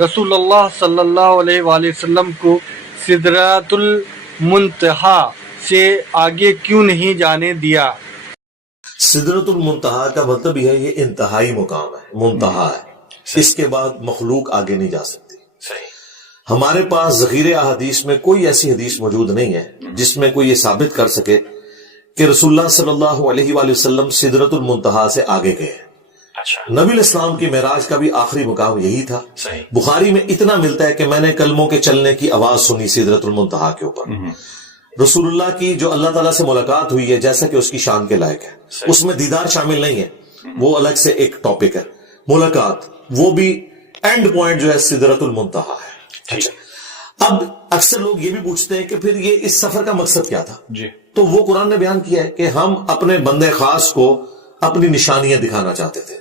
رسول اللہ صلی اللہ علیہ وآلہ وسلم کو سدرۃ المنتہا سے آگے کیوں نہیں جانے دیا؟ سدرۃ المنتہا کا مطلب یہ ہے یہ انتہائی مقام ہے، منتہا ہے، اس کے بعد مخلوق آگے نہیں جا سکتی۔ ہمارے پاس ذخیرہ احادیث میں کوئی ایسی حدیث موجود نہیں ہے جس میں کوئی یہ ثابت کر سکے کہ رسول اللہ صلی اللہ علیہ وآلہ وسلم سدرۃ المنتہا سے آگے گئے۔ نبی الاسلام کی معراج کا بھی آخری مقام یہی تھا۔ بخاری میں اتنا ملتا ہے کہ میں نے کلموں کے چلنے کی آواز سنی سدرۃ المنتہا کے اوپر۔ رسول اللہ کی جو اللہ تعالیٰ سے ملاقات ہوئی ہے جیسا کہ اس کی شان کے لائق ہے، اس میں دیدار شامل نہیں ہے، وہ الگ سے ایک ٹاپک ہے۔ ملاقات وہ بھی اینڈ پوائنٹ جو ہے سدرۃ المنتہا ہے۔ اب اکثر لوگ یہ بھی پوچھتے ہیں کہ پھر یہ اس سفر کا مقصد کیا تھا؟ تو وہ قرآن نے بیان کیا ہے کہ ہم اپنے بندے خاص کو اپنی نشانیاں دکھانا چاہتے تھے۔